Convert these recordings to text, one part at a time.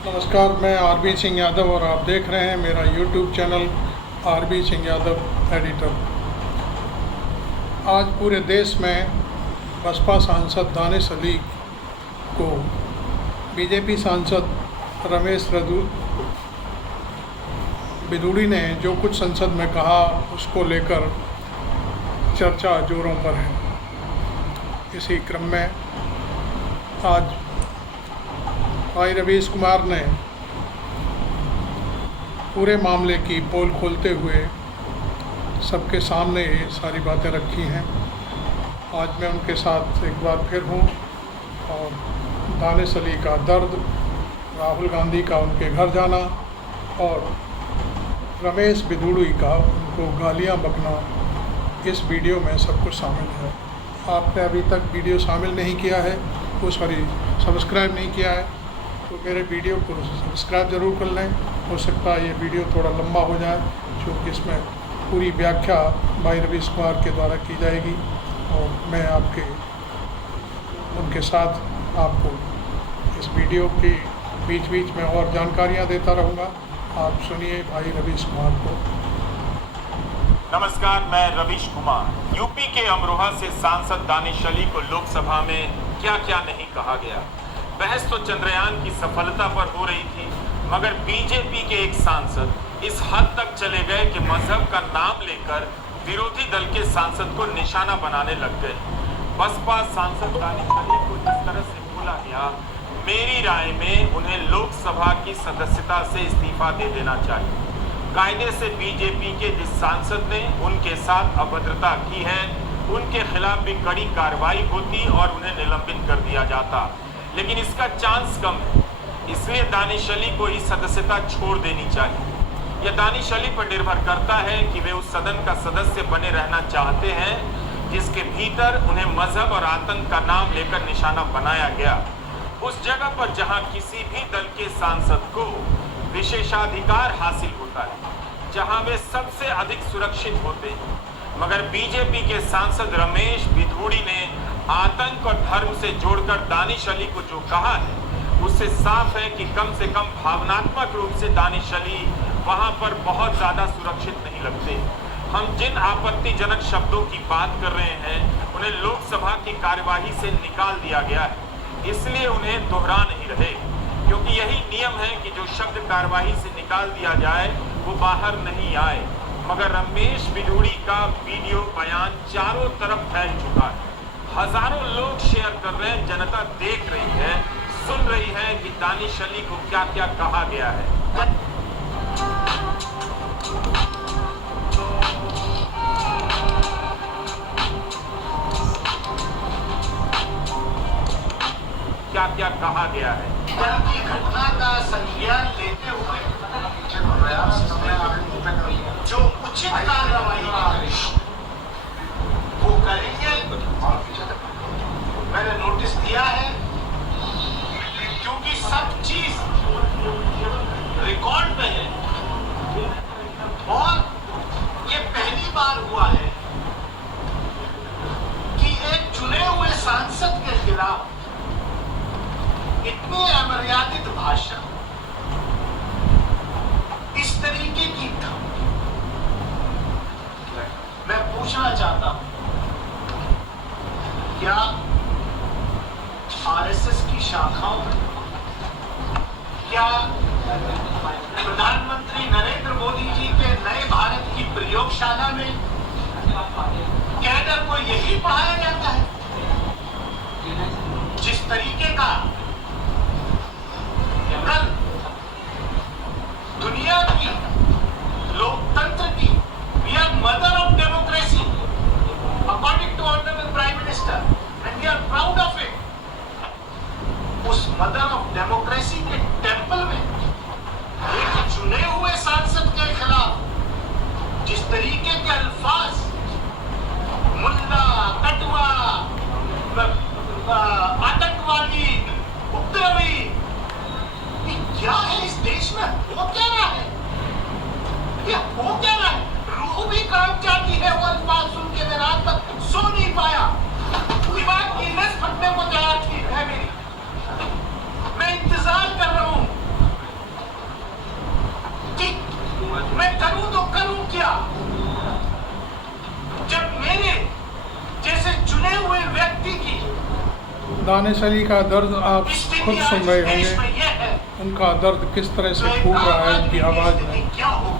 नमस्कार, मैं आरबी सिंह यादव और आप देख रहे हैं मेरा YouTube channel R B Singh Yadav editor. आज पूरे देश में बसपा सांसद दानिश अली को बीजेपी सांसद रमेश बिधूड़ी ने जो कुछ संसद में कहा उसको लेकर चर्चा जोरों पर है। इसी क्रम में आज भाई रवीश कुमार ने पूरे मामले की पोल खोलते हुए सबके सामने ये सारी बातें रखी हैं। आज मैं उनके साथ एक बार फिर हूँ और दानिश अली का दर्द, राहुल गांधी का उनके घर जाना और रमेश बिधूड़ी का उनको गालियाँ बकना, इस वीडियो में सब कुछ शामिल है। आपने अभी तक वीडियो शामिल नहीं किया है, सब्सक्राइब नहीं किया है तो मेरे वीडियो को सब्सक्राइब ज़रूर कर लें। हो सकता है ये वीडियो थोड़ा लंबा हो जाए क्योंकि इसमें पूरी व्याख्या भाई रवीश कुमार के द्वारा की जाएगी और मैं उनके साथ आपको इस वीडियो के बीच बीच में और जानकारियां देता रहूँगा। आप सुनिए भाई रवीश कुमार को। नमस्कार, मैं रवीश कुमार। यूपी के अमरोहा से सांसद दानिश अली को लोकसभा में क्या क्या नहीं कहा गया। बहस तो चंद्रयान की सफलता पर हो रही थी, मगर बीजेपी के एक सांसद इस हद तक चले गए कि मजहब का नाम लेकर विरोधी दल के सांसद को निशाना बनाने लग गए। बसपा सांसद दानिश अली को जिस तरह से बोला गया, मेरी राय में उन्हें लोकसभा की सदस्यता से इस्तीफा दे देना चाहिए। कायदे से बीजेपी के जिस सांसद ने उनके साथ अभद्रता की है, उनके खिलाफ भी कड़ी कार्रवाई होती और उन्हें निलंबित कर दिया जाता, लेकिन इसका चांस कम है। इसलिए दानिश अली को इस सदस्यता छोड़ देनी चाहिए। यह दानिश अली पर निर्भर करता है कि वे उस सदन का सदस्य बने रहना चाहते हैं जिसके भीतर उन्हें मजहब और आतंक का नाम लेकर निशाना बनाया गया। उस जगह पर जहां किसी भी दल के सांसद को विशेषाधिकार हासिल होता है, जहां वे सबसे अधिक सुरक्षित होते हैं। मगर बीजेपी के सांसद रमेश बिधूड़ी ने आतंक और धर्म से जोड़कर दानिश अली को जो कहा है, उससे साफ है कि कम से कम भावनात्मक रूप से दानिश अली वहां पर बहुत ज्यादा सुरक्षित नहीं लगते। हम जिन आपत्तिजनक शब्दों की बात कर रहे हैं, उन्हें लोकसभा की कार्यवाही से निकाल दिया गया है, इसलिए उन्हें दोहरा नहीं रहे, क्योंकि यही नियम है कि जो शब्द कार्यवाही से निकाल दिया जाए वो बाहर नहीं आए। मगर रमेश बिधूड़ी का वीडियो बयान चारों तरफ फैल चुका है। हजारों लोग शेयर कर रहे हैं, जनता देख रही है, सुन रही है कि दानिश अली को क्या क्या कहा गया है। क्या क्या कहा गया है। की घटना का संज्ञान लेते हुए जो उचित कार्रवाई वो करेंगे। मैंने नोटिस दिया है, क्योंकि सब चीज रिकॉर्ड में है और ये पहली बार हुआ है कि एक चुने हुए सांसद के खिलाफ इतनी अमर्यादित भाषा, इस तरीके की धमकी। मैं पूछना चाहता हूं, क्या आरएसएस की शाखाओं में, क्या प्रधानमंत्री नरेंद्र मोदी जी के नए भारत की प्रयोगशाला में कैडर को यही पढ़ाया जाता है? जिस तरीके का कल दुनिया की लोकतंत्र की we are mother of democracy according to honourable prime minister and we are proud of it. उस मदर ऑफ डेमोक्रेसी के टेंपल में एक चुने हुए सांसद के खिलाफ जिस तरीके के अल्फाज मुल्ला, कटवा, आतंकवादी, उपद्रवी, क्या है इस देश में? वो क्या रहा है? ये हो क्या रहा है? रूह भी कांप जाती है वो अल्फाज सुन के। मैं रात तक सो नहीं पाया, दिमाग की नस फटने को तैयार थी है मेरी। मैं इंतजार कर रहा हूं दानिश अली का दर्द आप स्थिति खुद आज सुन रहे देश होंगे, में यह है, उनका दर्द किस तरह तो से एक फूट आम रहा है आदमी उनकी की आवाज़ स्थिति में। क्या हो।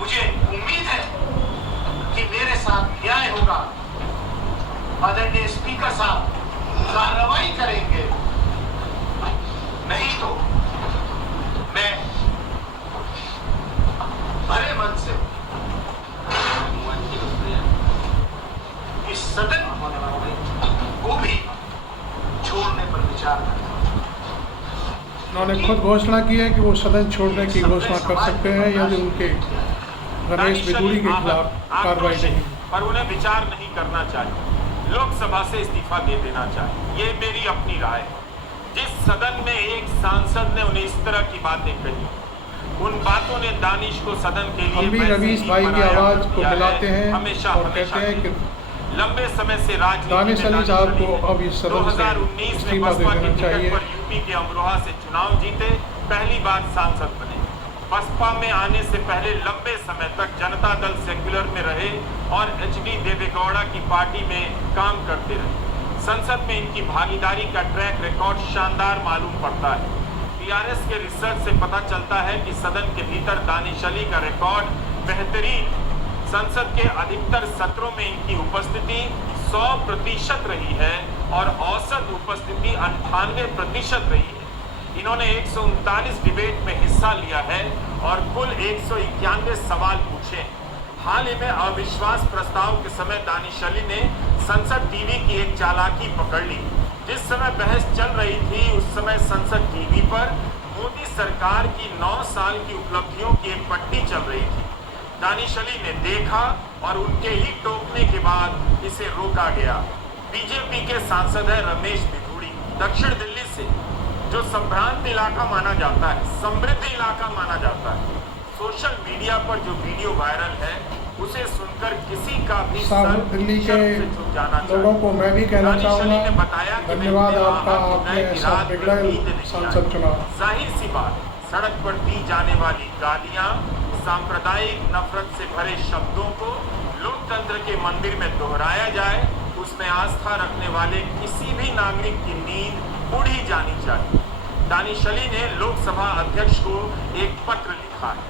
मुझे उम्मीद है कि मेरे साथ न्याय होगा। आदरणीय स्पीकर साहब कार्रवाई करेंगे, नहीं तो मैं भरे मन से इस सदन को भी छोड़ने पर विचार करें। उन्होंने खुद घोषणा की है कि वो सदन छोड़ने की घोषणा कर सकते हैं यदि उनके रमेश बिधूड़ी के खिलाफ कार्रवाई नहीं। पर उन्हें विचार नहीं करना चाहिए, लोकसभा से इस्तीफा दे देना चाहिए। ये मेरी अपनी राय है। जिस सदन में एक सांसद ने उन्हें इस तरह की बातें कही, उन बातों ने दानिश को सदन के लिए हम भी वैसे रवीश ही भाई की पराया आवाज़ कर को दिया है। मिलाते हैं हमेशा और कहते हैं कि लंबे समय से राजनीति दानिश में अली साहब को दानिश अब इस सदन से 2019 में इस्तीफा दे बसपा की देना टिकट चाहिए। पर यूपी के अमरोहा से चुनाव जीते, पहली बार सांसद बने। बसपा में आने से पहले लंबे समय तक जनता दल सेक्युलर में रहे और एचडी देवेगौड़ा की पार्टी में काम करते रहे। संसद में इनकी भागीदारी का ट्रैक रिकॉर्ड शानदार मालूम पड़ता है। टीआरएस के रिसर्च से पता चलता है कि सदन के भीतर दानिश अली का रिकॉर्ड बेहतरीन। संसद के अधिकतर सत्रों में इनकी उपस्थिति 100% रही है और औसत उपस्थिति 98% रही है। इन्होंने 139 डिबेट में हिस्सा लिया है और कुल 191 सवाल पूछे। हाल ही में अविश्वास प्रस्ताव के समय दानिश अली ने संसद टीवी की एक चालाकी पकड़ ली। जिस समय बहस चल रही थी उस समय संसद टीवी पर मोदी सरकार की 9 साल की उपलब्धियों की एक पट्टी चल रही थी। दानिश अली ने देखा और उनके ही टोकने के बाद इसे रोका गया। बीजेपी के सांसद है रमेश बिधूड़ी, दक्षिण दिल्ली से, जो संभ्रांत इलाका माना जाता है, समृद्ध इलाका माना जाता है। सोशल मीडिया पर जो वीडियो वायरल है उसे सुनकर किसी का भी साउथ दिल्ली के शर्म से झुक जाना लोगों को मैं भी कहना दानिश अली ने चाहूँगा, बताया कि धन्यवाद मैं आपका, वहाँ आपने गए कि ऐसा रात में बिगड़ैल नींद नहीं सांसद आई। चुना। जाहिर सी बात, सड़क पर दी जाने वाली गालियां, सांप्रदायिक नफरत से भरे शब्दों को लोकतंत्र के मंदिर में दोहराया जाए, उसमें आस्था रखने वाले किसी भी नागरिक की नींद उड़ ही जानी चाहिए। दानिश अली ने लोकसभा अध्यक्ष को एक पत्र लिखा है।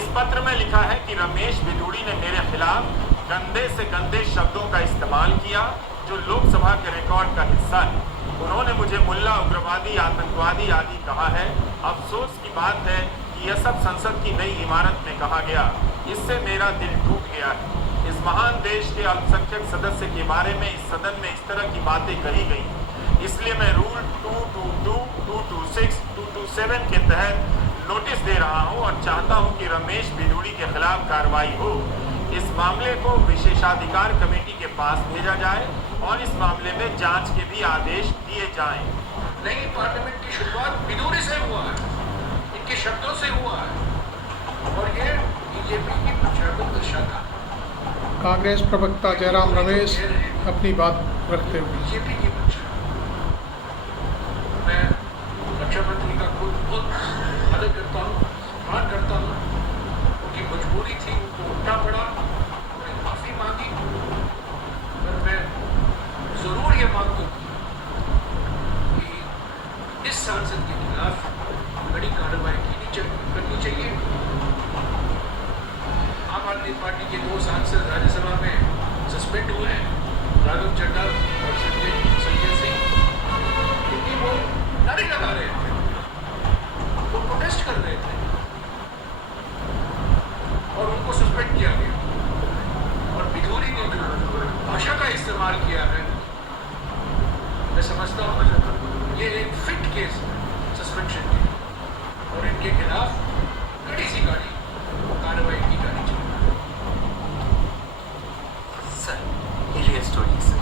इस पत्र में लिखा है कि रमेश बिधूड़ी ने मेरे खिलाफ गंदे से गंदे शब्दों का इस्तेमाल किया जो लोकसभा के रिकॉर्ड का हिस्सा है। उन्होंने मुझे मुल्ला, उग्रवादी, आतंकवादी आदि कहा है। अफसोस की बात है कि यह सब संसद की नई इमारत में कहा गया। इससे मेरा दिल टूट गया है। इस महान देश के अल्पसंख्यक सदस्य के बारे में इस सदन में इस तरह की बातें कही गई, इसलिए मैं रूल 222, 226, 227 के तहत नोटिस दे रहा हूं और चाहता हूं कि रमेश बिधूड़ी के खिलाफ कार्रवाई हो। इस मामले को विशेषाधिकार कमेटी के पास भेजा जाए और इस मामले में जांच के भी आदेश दिए जाएं। नई पार्लियामेंट की शुरुआत बिधूड़ी से हुआ है, इनके शब्दों से हुआ है और ये बीजेपी की प्रचारक शाखा। कांग्रेस प्रवक्ता जयराम रमेश अपनी बात रखते हुए, बीजेपी की प्रचारक। मैं रक्षा मंत्री का खुद मदद करता हूँ, सम्मान करता हूँ। उनकी मजबूरी थी, उनको उठना पड़ा, उन्होंने माफी मांगी। पर मैं जरूर ये मांगता हूँ कि इस सांसद के खिलाफ बड़ी कार्रवाई करनी चाहिए। आम आदमी पार्टी के 2 सांसद राज्यसभा में सस्पेंड हुए हैं, राघव चड्ढा और संजय सिंह, क्योंकि वो नारे लगा रहे थे, वो प्रोटेस्ट कर रहे थे और उनको सस्पेंड किया गया। और बिधूड़ी ने जो भाषा का इस्तेमाल किया है, मैं समझता हूँ ये एक फिट केस सस्पेंशन की और इनके खिलाफ कड़ी सी कार्रवाई की जानी चाहिए। सर, ये रियल स्टोरी है सर।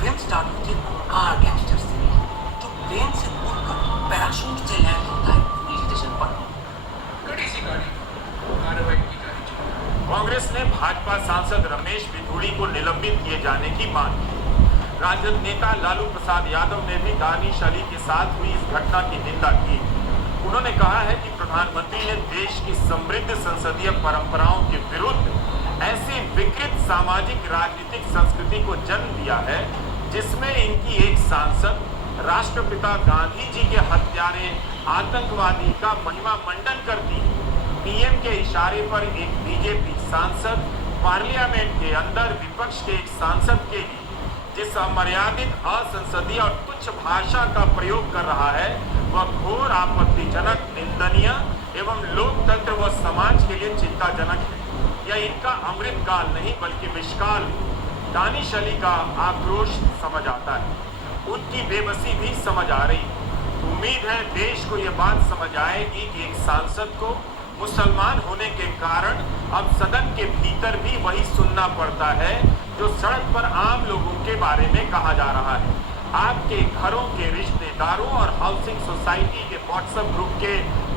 फिल्म स्टार्ट होती है कार गैंगस्टर से, जो प्लेन से कूदकर पैराशूट से लैंड होता है पुलिस स्टेशन पर। कड़ी सी कार्रवाई की जानी चाहिए। कांग्रेस ने भाजपा सांसद रमेश बिधूड़ी को निलंबित किए जाने की मांग की। राजद नेता लालू प्रसाद यादव ने भी दानिश अली के साथ हुई इस घटना की निंदा की। उन्होंने कहा है कि प्रधानमंत्री ने देश की समृद्ध संसदीय परंपराओं के विरुद्ध ऐसी विकृत सामाजिक राजनीतिक संस्कृति को जन्म दिया है जिसमें इनकी एक सांसद राष्ट्रपिता गांधी जी के हत्यारे आतंकवादी का महिमा मंडन करती है। पीएम के इशारे पर एक बीजेपी सांसद पार्लियामेंट के अंदर विपक्ष के एक सांसद के लिए जिस अमर्यादित, असंसदीय और तुच्छ भाषा का प्रयोग कर रहा है वह घोर आपत्तिजनक, निंदनीय एवं लोकतंत्र व समाज के लिए चिंताजनक है। यह इनका अमृतकाल नहीं बल्कि विषकाल है। दानिश अली का आक्रोश समझ आता है, उनकी बेबसी भी समझ आ रही है। उम्मीद है देश को यह बात समझ आएगी कि एक सांसद को मुसलमान होने के कारण अब सदन के भीतर भी वही सुनना पड़ता है जो सड़क पर आम लोगों के बारे में कहा जा रहा है। आपके घरों के रिश्तेदारों और हाउसिंग सोसाइटी के व्हाट्सएप ग्रुप के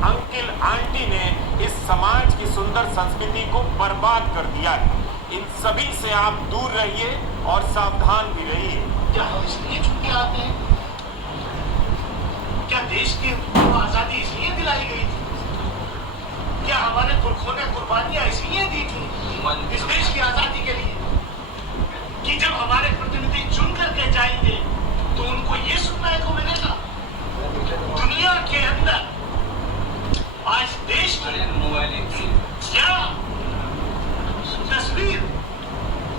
अंकल आंटी ने इस समाज की सुंदर संस्कृति को बर्बाद कर दिया है। इन सभी से आप दूर रहिए और सावधान भी रहिए। क्या हम इसलिए चुन के आते हैं? क्या देश की आजादी इसलिए दिलाई गई थी? क्या हमारे पुरखों ने कुर्बानियां इसलिए दी थी इस देश की आजादी के लिए कि जब हमारे प्रतिनिधि चुन करके जाएंगे तो उनको ये सुनने को मिलेगा? दुनिया के अंदर आज देश की क्या तस्वीर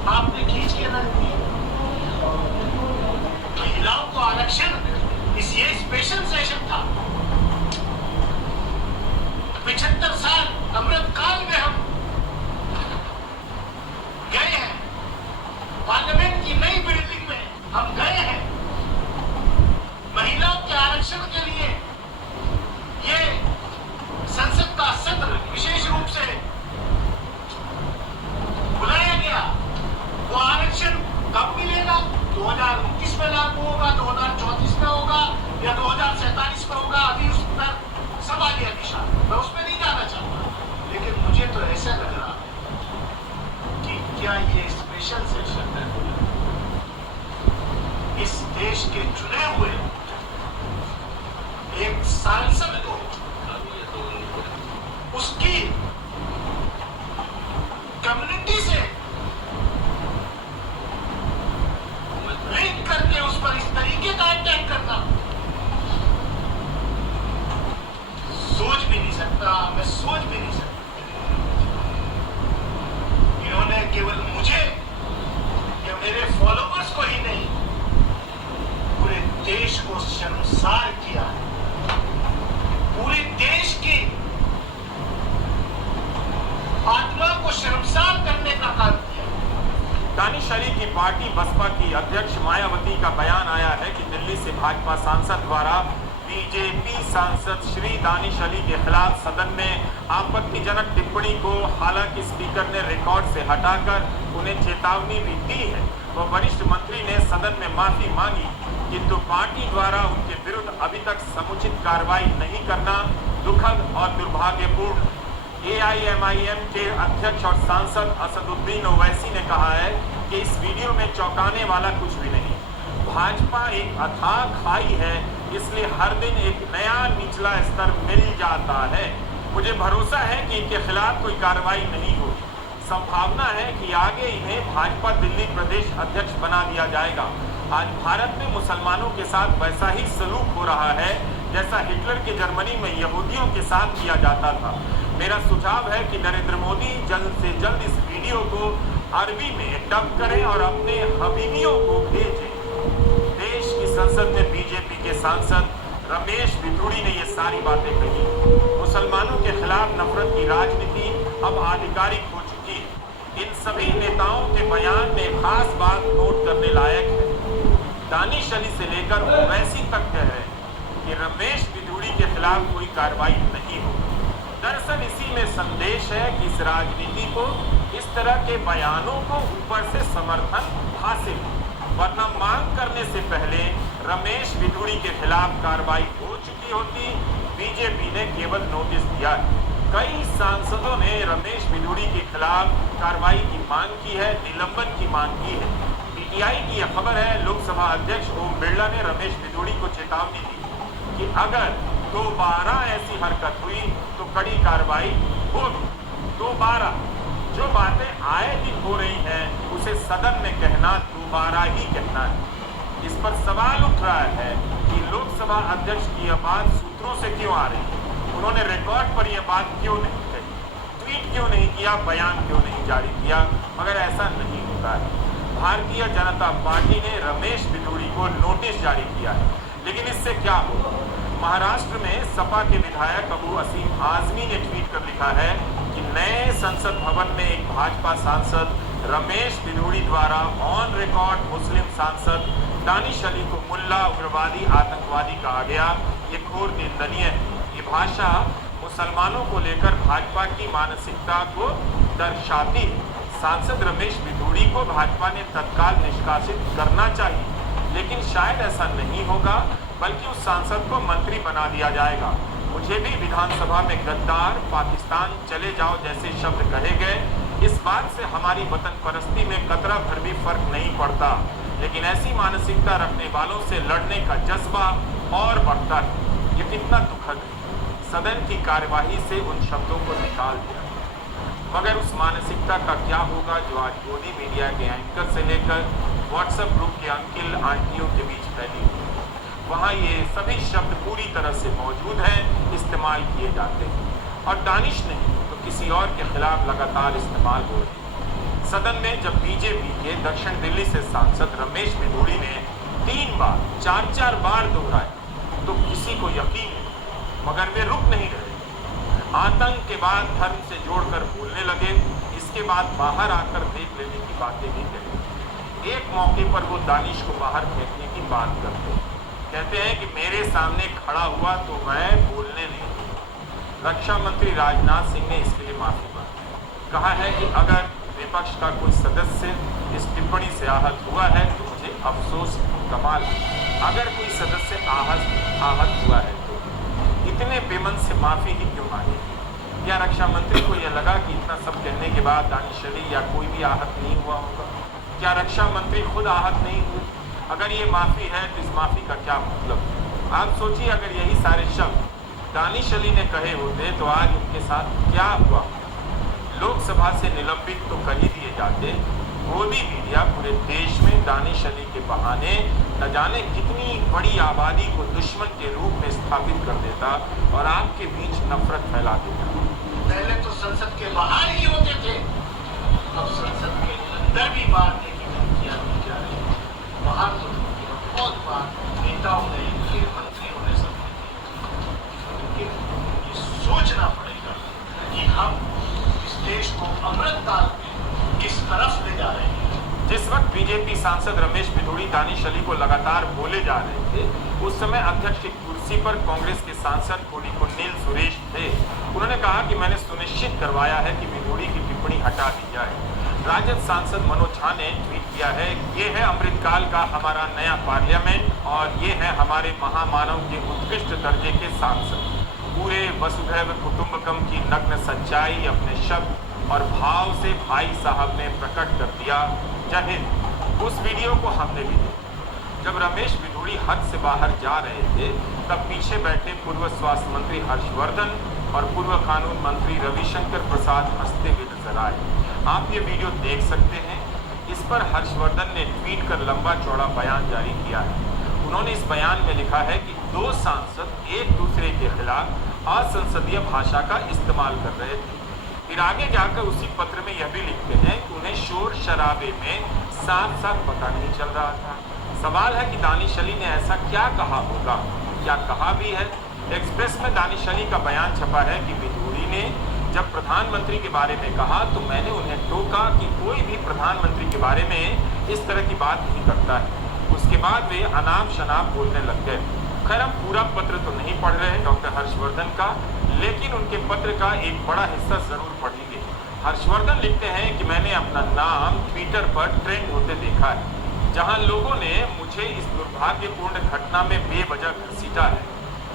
आपने खींच के रख दी? महिलाओं को आरक्षण इस ये स्पेशल सेशन था। 75 साल अमृतकाल में हम गए हैं, पार्लियामेंट की नई बिल्डिंग में हम गए हैं। महिलाओं के आरक्षण के लिए ये संसद का सत्र विशेष रूप से बुलाया गया। वो आरक्षण कब मिलेगा? 2029 में लागू होगा, 2034 में होगा या 2047 में होगा? अभी उस पर सवालिया निशान, मैं उसमें नहीं जाना चाहता, लेकिन मुझे तो ऐसा लग रहा है कि क्या ये स्पेशल सेशन है इस देश के चुने हुए एक सांसद को उसकी कम्युनिटी से लिंक करके उस पर इस तरीके का अटैक करना सोच भी नहीं सकता, मैं सोच भी नहीं सकता। इन्होंने केवल मुझे या मेरे फॉलोअर्स को ही नहीं, पूरे देश को शर्मसार किया है। पूरे देश की आत्मा को शर्मसार करने का काम किया। दानिश अली की पार्टी बसपा की अध्यक्ष मायावती का बयान आया है कि दिल्ली से भाजपा सांसद द्वारा बीजेपी सांसद श्री दानिश अली के खिलाफ सदन में आपत्तिजनक टिप्पणी को हालांकि स्पीकर ने रिकॉर्ड से हटाकर उन्हें चेतावनी भी दी है। वह वरिष्ठ मंत्री ने सदन में माफी मांगी, किंतु पार्टी द्वारा उनके विरुद्ध अभी तक समुचित कार्रवाई नहीं करना दुखद और दुर्भाग्यपूर्ण। AIMIM के अध्यक्ष और सांसद असदुद्दीन ओवैसी ने कहा है कि इस वीडियो में चौंकाने वाला कुछ भी नहीं। भाजपा एक अथाह खाई है, इसलिए हर दिन एक नया निचला स्तर मिल जाता है। मुझे भरोसा है कि इनके खिलाफ कोई कार्रवाई नहीं होगी। संभावना है कि आगे इन्हें भाजपा दिल्ली प्रदेश अध्यक्ष बना दिया जाएगा। आज भारत में मुसलमानों के साथ वैसा ही सलूक हो रहा है जैसा हिटलर के जर्मनी में यहूदियों के साथ किया जाता था। मेरा सुझाव है कि नरेंद्र मोदी जल्द से जल्द इस वीडियो को अरबी में डब करें और अपने हबीबियों को भेजें। देश की संसद में बीजेपी के सांसद रमेश बिधूड़ी ने ये सारी बातें कही। मुसलमानों के खिलाफ नफरत की राजनीति अब आधिकारिक हो चुकी है। इन सभी नेताओं के बयान में खास बात नोट करने लायक है। दानिश अली से लेकर ओवैसी तक कह रहे हैं कि रमेश बिधूड़ी के खिलाफ कोई कार्रवाई नहीं होगी। दरअसल इसी में संदेश है कि इस राजनीति को, इस तरह के बयानों को ऊपर से समर्थन हासिल, वरना मांग करने से पहले रमेश बिधूड़ी के खिलाफ कार्रवाई हो चुकी होती। बीजेपी ने केवल नोटिस दिया है। कई सांसदों ने रमेश बिधूड़ी के खिलाफ कार्रवाई की मांग की है, निलंबन की मांग की है। पीटीआई की यह खबर है, लोकसभा अध्यक्ष ओम बिरला ने रमेश बिधूड़ी को चेतावनी दी कि अगर दोबारा ऐसी हरकत हुई तो कड़ी कार्रवाई होगी। दोबारा जो बातें आए दिन हो रही हैं उसे सदन में कहना दोबारा ही कहना है। इस पर सवाल उठ रहा है कि लोकसभा अध्यक्ष की यह बात सूत्रों से क्यों आ रही है, उन्होंने रिकॉर्ड पर यह बात क्यों नहीं कही, ट्वीट क्यों नहीं किया, बयान क्यों नहीं जारी किया। मगर ऐसा नहीं होता है। भारतीय जनता पार्टी ने रमेश बिधूड़ी को नोटिस जारी किया है, लेकिन इससे क्या होगा। महाराष्ट्र में सपा के विधायक अबू असीम आजमी ने ट्वीट कर लिखा है कि नए संसद भवन में एक भाजपा सांसद रमेश बिधूड़ी द्वारा ऑन रिकॉर्ड मुस्लिम सांसद दानिश अली को मुल्ला, उग्रवादी, आतंकवादी कहा गया। ये घोर निंदनीय है। ये भाषा मुसलमानों को लेकर भाजपा की मानसिकता को दर्शाती है। सांसद रमेश बिधूड़ी को भाजपा ने तत्काल निष्कासित करना चाहिए, लेकिन शायद ऐसा नहीं होगा, बल्कि उस सांसद को मंत्री बना दिया जाएगा। मुझे भी विधानसभा में गद्दार, पाकिस्तान चले जाओ जैसे शब्द कहे गए। इस बात से हमारी वतन परस्ती में कतरा भर भी फर्क नहीं पड़ता, लेकिन ऐसी मानसिकता रखने वालों से लड़ने का जज्बा और बढ़ता है। ये कितना दुखद है। सदन की कार्यवाही से उन शब्दों को निकाल दिया, मगर उस मानसिकता का क्या होगा जो आज मोदी मीडिया के एंकर से लेकर व्हाट्सएप ग्रुप के अंकिल आंटियों के बीच फैली हुई। वहाँ ये सभी शब्द पूरी तरह से मौजूद हैं, इस्तेमाल किए जाते हैं, और दानिश नहीं तो किसी और के खिलाफ लगातार इस्तेमाल हो रहे हैं। सदन में जब बीजेपी के दक्षिण दिल्ली से सांसद रमेश बिधूड़ी ने 3 बार 4 बार दोहराया तो किसी को यकीन नहीं, मगर वे रुक नहीं रहे। आतंक के बाद धर्म से जोड़कर बोलने लगे। इसके बाद बाहर आकर देख लेने की बातें भी कही। एक मौके पर वो दानिश को बाहर फेंकने की बात करते हैं, कहते हैं कि मेरे सामने खड़ा हुआ तो मैं बोलने नहीं दूंगा। रक्षा मंत्री राजनाथ सिंह ने इसके लिए माफी मांगी। कहा है कि अगर विपक्ष का कोई सदस्य इस टिप्पणी से आहत हुआ है तो मुझे अफसोस कमाल। अगर कोई सदस्य आहत हुआ है तो इतने बेमन से माफी ही क्यों मांगे। क्या रक्षा मंत्री को यह लगा कि इतना सब कहने के बाद दानिश अली या कोई भी आहत नहीं हुआ होगा? क्या रक्षा मंत्री खुद आहत नहीं हुए? अगर ये माफी है तो इस माफी का क्या मतलब? आप सोचिए, अगर यही सारे शब्द दानिश अली ने कहे होते तो आज उनके साथ क्या हुआ। लोकसभा से निलंबित तो कर ही दिए जाते। मोदी मीडिया पूरे देश में दानिश अली के बहाने न जाने कितनी बड़ी आबादी को दुश्मन के रूप में स्थापित कर देता और आपके बीच नफरत फैला देता। पहले तो संसद के बाहर ही होते थे, अब संसद के अंदर भी मारने की धमकियां दी जा रही है। बाहर तो बहुत बार नेताओं ने, फिर मंत्रियों ने सब लेकिन ये सोचना पड़ेगा कि हम इस देश को अमृतकाल में किस तरफ ले जा रहे हैं। जिस वक्त बीजेपी सांसद रमेश बिधूड़ी दानिश अली को लगातार बोले जा रहे थे, उस समय अध्यक्ष की कुर्सी पर कांग्रेस के सांसद कोडिकुन्नील सुरेश थे। उन्होंने कहा कि मैंने सुनिश्चित करवाया है कि बिधूड़ी की टिप्पणी हटा दी जाए। राजद सांसद मनोज झा ने ट्वीट किया है, ये है अमृतकाल का हमारा नया पार्लियामेंट और ये है हमारे महामानव के उत्कृष्ट दर्जे के सांसद। पूरे वसुधैव कुटुंबकम की नग्न सच्चाई अपने शब्द और भाव से भाई साहब ने प्रकट कर दिया। जय हिंद। उस वीडियो को हमने भी देखा। जब रमेश बिधूड़ी हद से बाहर जा रहे थे तब पीछे बैठे पूर्व स्वास्थ्य मंत्री हर्षवर्धन और पूर्व कानून मंत्री रविशंकर प्रसाद हंसते हुए नजर आए। आप ये वीडियो देख सकते हैं। इस पर हर्षवर्धन ने ट्वीट कर लंबा चौड़ा बयान जारी किया है। उन्होंने इस बयान में लिखा है कि 2 सांसद एक दूसरे के खिलाफ असंसदीय भाषा का इस्तेमाल कर रहे थे। फिर आगे जाकर उसी पत्र में यह भी लिखते हैं कि उन्हें शोर शराबे में साथ साथ पता नहीं चल रहा था। सवाल है कि दानिश अली ने ऐसा क्या कहा होगा, क्या कहा भी है। एक्सप्रेस में दानिश अली का बयान छपा है कि बिधूड़ी ने जब प्रधानमंत्री के बारे में कहा तो मैंने उन्हें टोका कि कोई भी प्रधानमंत्री के बारे में इस तरह की बात नहीं करता है। उसके बाद वे अनाप शनाप बोलने लग गए। खैर, हम पूरा पत्र तो नहीं पढ़ रहे हैं डॉक्टर हर्षवर्धन का, लेकिन उनके पत्र का एक बड़ा हिस्सा जरूर पढ़ेंगे। हर्षवर्धन लिखते हैं कि मैंने अपना नाम ट्विटर पर ट्रेंड होते देखा है, जहां लोगों ने मुझे इस दुर्भाग्यपूर्ण घटना में बेवजह घसीटा है,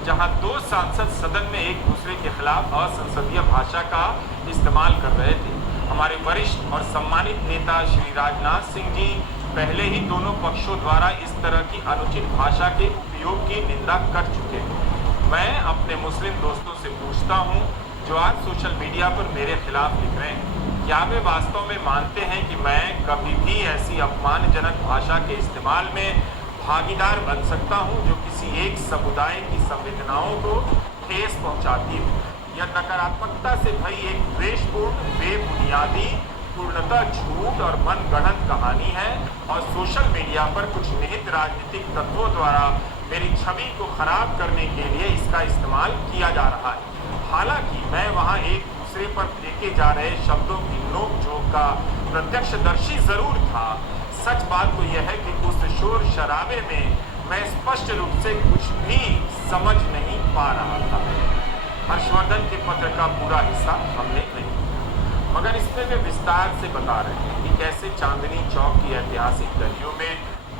जहां 2 सांसद सदन में एक दूसरे के खिलाफ असंसदीय भाषा का इस्तेमाल कर रहे थे। हमारे वरिष्ठ और सम्मानित नेता श्री राजनाथ सिंह जी पहले ही दोनों पक्षों द्वारा इस तरह की अनुचित भाषा के उपयोग की निंदा कर चुके हैं। मैं अपने मुस्लिम दोस्तों से पूछता हूं जो आज सोशल मीडिया पर मेरे खिलाफ लिख रहे हैं, क्या वे वास्तव में मानते हैं कि मैं कभी भी ऐसी अपमानजनक भाषा के इस्तेमाल में भागीदार बन सकता हूं जो किसी एक समुदाय की संवेदनाओं को ठेस पहुंचाती हो? यह नकारात्मकता से भरी एक द्वेषपूर्ण, बेबुनियादी, पूर्णतः झूठ और मनगढ़ंत कहानी है और सोशल मीडिया पर कुछ निहित राजनीतिक तत्वों द्वारा मेरी छवि को खराब करने के लिए इसका इस्तेमाल किया जा रहा है। हालांकि मैं वहां एक दूसरे पर फेंके जा रहे शब्दों की नोक-झोंक का प्रत्यक्षदर्शी जरूर था। सच बात तो यह है कि उस शोर शराबे में मैं स्पष्ट रूप से कुछ भी समझ नहीं पा रहा था। हर्षवर्धन के पत्र का पूरा हिस्सा हमने नहीं, मगर इसमें वे विस्तार से बता रहे हैं कि कैसे चांदनी चौक की ऐतिहासिक गलियों में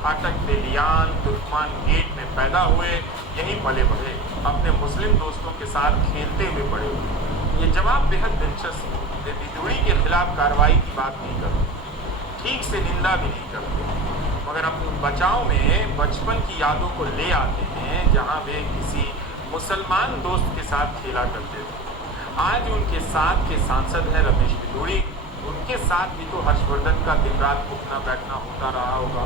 फाटक बेलियान, तुर्कमान गेट में पैदा हुए, यहीं पले बढ़े, अपने मुस्लिम दोस्तों के साथ खेलते हुए बड़े हुए। ये जवाब बेहद दिलचस्प है। वे विदुड़ी के खिलाफ कार्रवाई की बात नहीं करते, ठीक से निंदा भी नहीं करते, मगर अपने बचाव में बचपन की यादों को ले आते हैं जहाँ वे किसी मुसलमान दोस्त के साथ खेला करते थे। आज उनके साथ के सांसद हैं रमेश विदुड़ी। उनके साथ भी तो हर्षवर्धन का दिन रात उठना बैठना होता रहा होगा।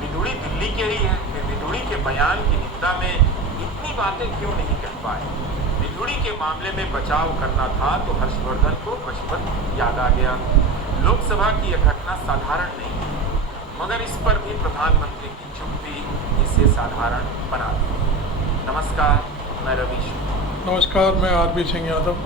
विदुड़ी दिल्ली के ही है। वे विदुड़ी के बयान की निंदा में इतनी बातें क्यों नहीं कह पाए? विदुड़ी के मामले में बचाव करना था तो हर्षवर्धन को बचपन याद आ गया। लोकसभा की यह घटना साधारण नहीं है, मगर इस पर भी प्रधानमंत्री की चुप्पी इसे साधारण बना दी। नमस्कार, मैं रवीश। नमस्कार, मैं आरबी सिंह यादव।